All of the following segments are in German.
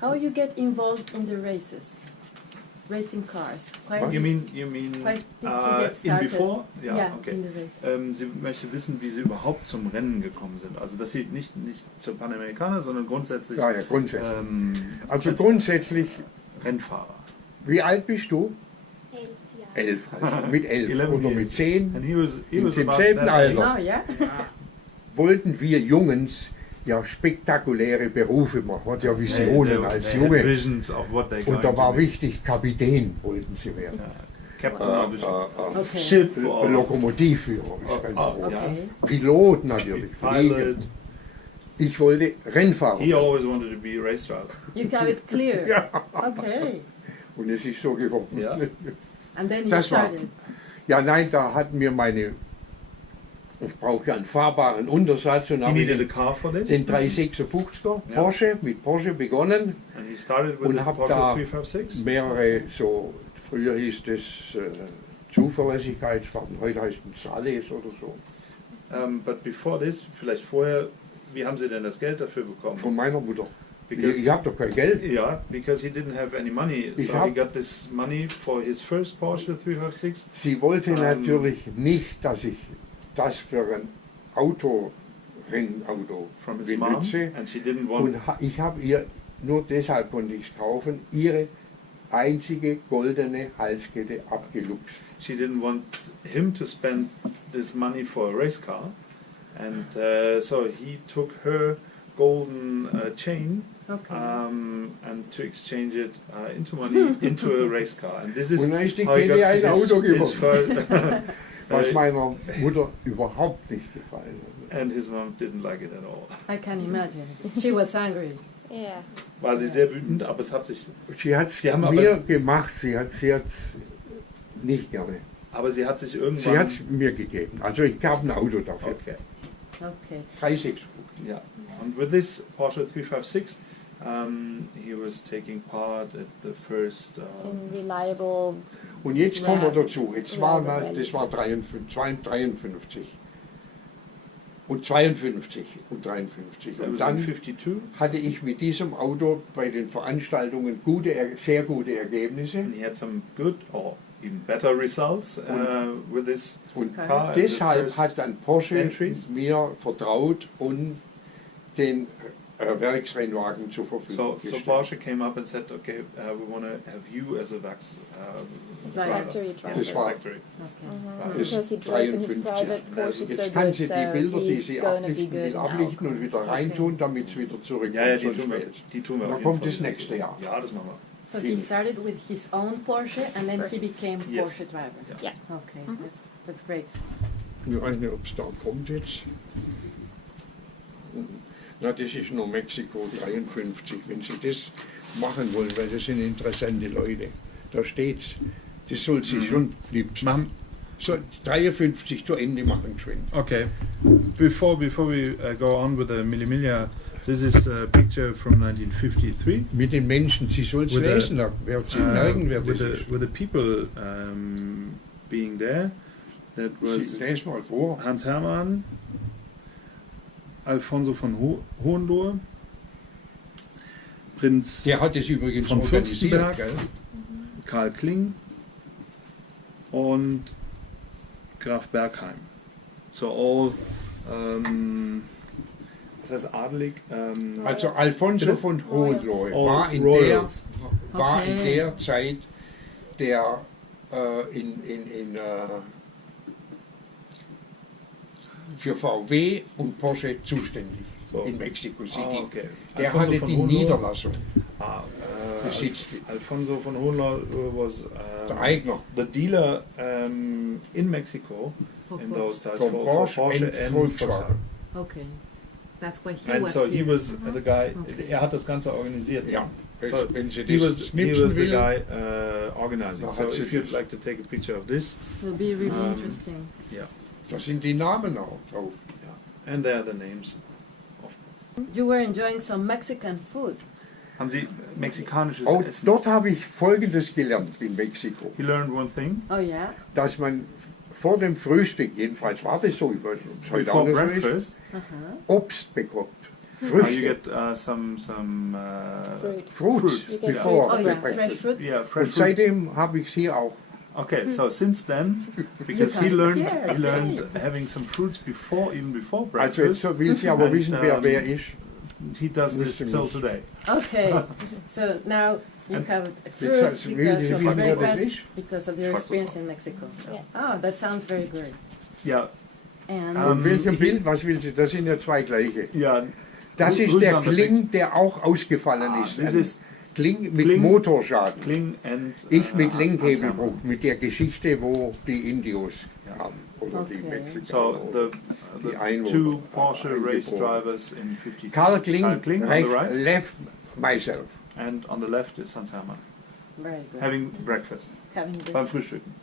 How you get involved in the races, racing cars? Quite, You mean quite did you get in started? before? Ja, Yeah, okay. in the races. Sie möchte wissen, wie Sie überhaupt zum Rennen gekommen sind. Also dass Sie nicht zur Panamericana, sondern grundsätzlich. Ja, grundsätzlich. Also grundsätzlich. Rennfahrer. Wie alt bist du? 11 Jahre. 11, also mit 11 oder mit 10. And he was in about demselben that Alter. Oh, yeah? Wollten wir Jungs ja spektakuläre Berufe machen, hat ja Visionen als Junge. Visions of what they're going Und da war to be. wichtig, Kapitän wollten sie werden. Captain of the Okay. ship or Lokomotivführer. ist ganz oh, groß. Okay. Pilot natürlich, pilot. fliegen. Ich wollte Rennfahrer He werden. always wanted to be a race driver. You have it clear. Ja. Okay. Und es ist so geworden. Ja. And then you Das war- started. Ja, nein, da hatten wir ich brauche ja einen fahrbaren Untersatz und He habe needed a car for this. den 356er Ja. Porsche, mit Porsche begonnen. And he started with Und the hab Porsche da 356. Mehrere so, früher hieß das Zuverlässigkeitsfahrten, heute heißt es Sales oder so. But before this, vielleicht vorher, wie haben Sie denn das Geld dafür bekommen? Von meiner Mutter. Because- Ich habe doch kein Geld. Yeah, because he didn't have any money, Ich so hab- he got this money for his first Porsche 356. Sie wollte natürlich nicht, dass ich das für ein Rennauto From his mom, benutze. and she didn't want. Und ich habe ihr, nur deshalb konnte ich es kaufen, ihre einzige goldene Halskette abgeluchst. She didn't want him to spend this money for a race car, and so he took her golden chain Okay. and to exchange it into money into a race car. And this is Und dann ist die how he Kette got ein his, Auto his geworden. first, Was meiner Mutter überhaupt nicht gefallen hat. and his mom didn't like it at all. I can imagine. She was angry. Yeah. War sie sehr wütend, aber es hat sich, Sie hat es Sie haben mir aber- gemacht, sie hat nicht gerne. aber sie hat sich Sie irgendwann. hat es mir gegeben. Also ich gab ein Auto dafür. Okay. Okay. 3,6. Yeah, and with this Porsche 356, he was taking part at the first. In reliable. Und jetzt kommen wir Ja. dazu. Jetzt Ja, war, das das war 53 und 52 und 53. It Und was in dann 52, hatte ich mit diesem Auto bei den Veranstaltungen sehr gute Ergebnisse. and he had some good or even better results with this Und Okay. car. at the deshalb first hat dann Porsche entries. mir vertraut und den Werksrennwagen zur Verfügung So gestellt. Porsche came up and said, okay, we want to have you as a Factory driver. Das war- factory. Okay. Das Because he drove in his 53. private Porsche so Jetzt kann good, sie so die Bilder, die he's sie going to be ablichten, good will now. ablichten und wieder reintun, damit es wieder zurückkommt. Ja, ja, die sonst tun wir. fehlt es. Die tun wir Dann auf jeden kommt Fall das wieder nächste zu. Jahr. Ja, das machen wir. So he started with his own Porsche and then he became Yes. Porsche driver. Yeah. Yeah. Okay, that's great. Ich weiß nicht, ob es da kommt jetzt. Na, das ist nur Mexiko 53. Wenn Sie das machen wollen, weil das sind interessante Leute. Da steht's. Das soll Sie schon lieb Machen. So 53 zu Ende machen geschwind. Okay. Before we go on with the Millimiglia, this is a picture from 1953. Mit den Menschen, Sie sollen es With the- lesen, da werden Sie merken, wer with das the ist. with the people being there. That was Sie lesen mal vor. Hans Hermann, Alfonso von Hohenlohe, Prinz Der hat es übrigens von organisiert. Fürstenberg, Gell? Karl Kling und Graf Bergheim. So all, was heißt adelig? Also Alfonso von Hohenlohe All war in Royals. Okay. der Zeit der für VW und Porsche zuständig So. in Mexico City. Ah, okay. Der Alfonso hatte von die Hohenlohe. Niederlassung. besitzt. Alfonso von Hohenlohe was Der Eigner. the dealer in Mexico For in Porsche. those times Von for Porsche Porsche and and Volkswagen. Volkswagen. Okay. That's why he And was so he here. was the guy, Okay. er hat das Ganze organisiert. Ja. So Wenn Sie he das was schnipsen the will, guy organizing. Da So hat sie if you'd das. like to take a picture of this, Will be really interesting. yeah, da sind die Namen auch drauf. yeah, and there are the names. You were enjoying some Mexican food. Haben Sie mexikanisches Auch Essen? dort habe ich Folgendes gelernt in Mexiko, He learned one thing. Oh yeah? dass man vor dem Frühstück, jedenfalls war das so, ich weiß nicht, ob es heute Before auch noch so ist, breakfast, Uh-huh. Obst bekommt. you Früchte. get some Fruit. Fruits You get before Oh the yeah, fresh breakfast. fruit. yeah, Und fresh fruit. seitdem habe ich es hier auch. Okay, so since then, because You he can't- learned yeah, he learned okay. having some fruits before Also breakfast. jetzt will sie aber And, wissen, wer ist. He does this Listen till mich. today. Okay, so now you And have Jetzt fruits will because sie of wissen, wer das breakfast, ist. because of your experience in Mexico. Yeah. Oh, that sounds very great. Yeah, And Von welchem he- Bild? Was will sie? Das sind ja zwei gleiche. yeah. Das Who- ist who's der on the Kling, der auch ausgefallen Ah, ist. this Ein is Kling mit Kling. Motorschaden. Kling and Ich mit Alzheimer. Lenkhebelbruch, mit der Geschichte, wo die Indios kamen. Oder die Okay. So Mexikaner. the Einwohner, two Porsche race eingeboren. drivers in 52. Karl Kling, on the right, left myself. and on the left is Hans Hermann very good. having breakfast Having the beim Frühstücken.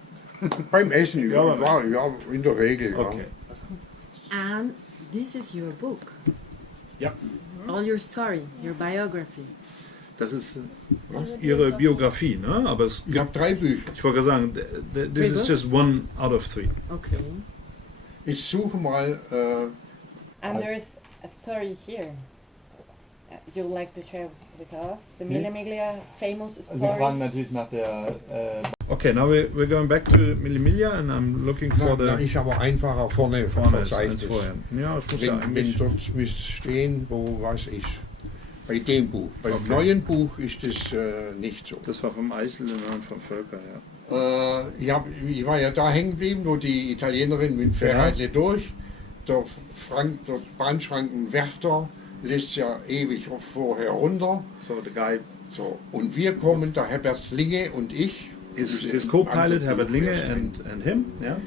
Beim Essen, Ja, beim ja, Essen. ja, in der Regel. Ja. Okay. And this is your book. Ja. All your story, your biography. Das ist Ihre Biografie, ne? Aber es Ich gibt, habe 3 Bücher. ich wollte sagen, this is just one out of 3. Okay. Ich suche mal, And there's a story here. You'd like to share with us? The Mille Miglia famous Sie fragen story? natürlich nach der Okay, now we're going back to Millimiglia and I'm looking for da the ist aber einfacher vorne vorne als verzeichnet. vorher. Ja, es muss ja Wenn eigentlich. dort müsste stehen, wo was ist. Bei dem Buch. Beim Okay. neuen Buch ist es nicht so. Das war vom Eichel-Namen von Völker, ja. Ich war ja da hängen geblieben, wo die Italienerin mit dem Fahrrad durch. Der Bahnschrankenwärter lässt ja ewig vorher runter. So the guy So, und wir kommen, der Herbert Linge und ich, his co-pilot Herbert Linge and him, yeah.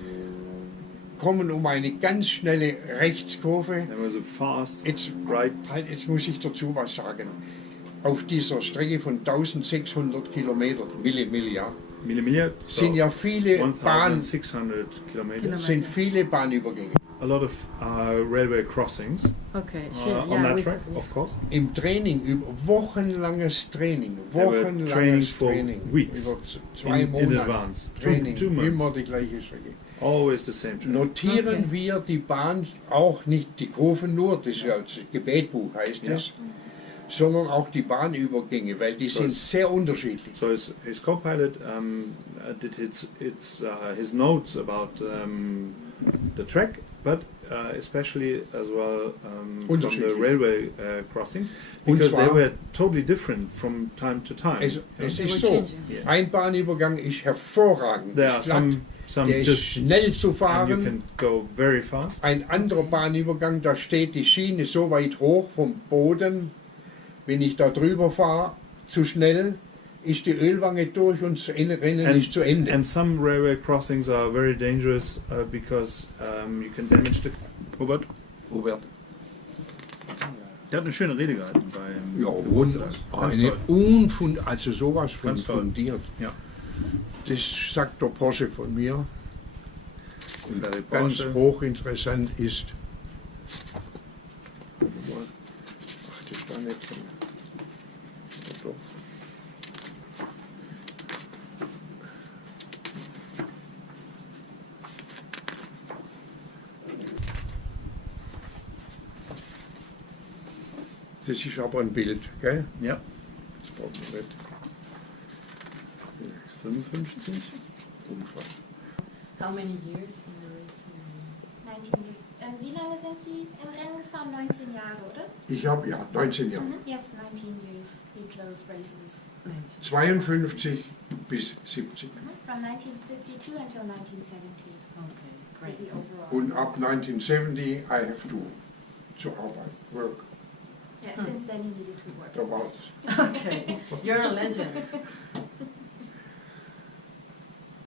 kommen um eine ganz schnelle Rechtskurve. There was a fast Jetzt, right. halt, jetzt muss ich dazu was sagen. Auf dieser Strecke von 1600 Kilometern, Mille-Miglia, Millimiglia, sind ja viele 1600 kilometers. sind viele Bahnübergänge. A lot of railway crossings Okay. on that track, of course. Im Training, über wochenlanges Training, They were training wochenlanges for Training, weeks über 2 in Monate advance. Training, Two months. immer die gleiche Strecke. Always the same track. Notieren Okay. wir die Bahn, auch nicht die Kurven nur, das ist ja das Gebetbuch heißt Ja. es, sondern auch die Bahnübergänge, weil die So sind es- sehr unterschiedlich. So his co-pilot did his notes about the track, but especially as well from the Unterschiedlich. railway crossings, Und because they zwar- were totally different from time to time. Es, Yeah. es They were ist so, changing. Yeah. ein Bahnübergang ist hervorragend, There are ist glatt, some der ist just schnell zu and you fahren. can go very fast. Ein anderer Bahnübergang, da steht die Schiene so weit hoch vom Boden, wenn ich da drüber fahre, zu schnell, ist die Ölwange durch und das Rennen ist zu Ende. And some railway crossings are very dangerous because you can damage the. Robert? Robert. Der hat eine schöne Rede gehalten beim. Ja, also sowas von Ganz toll. fundiert. Ja. Das sagt der Porsche von mir. Und Barry ganz Porsche. hochinteressant ist. Ach, das war nicht drin. Doch. Das ist aber ein Bild, gell? Ja. Das brauchen wir nicht. 55. Unfassbar. How many years in the race? 19 years. Wie lange sind Sie im Rennen gefahren? 19 Jahre, oder? Ich habe ja 19 Jahre. Yes, 19 years he drove races. 52 bis 70. From 1952 until 1970 Okay, with great. the overall. Und ab 1970 I have to zur Arbeit, work. Yeah, since then he needed to work. Da war es. Okay, you're a legend.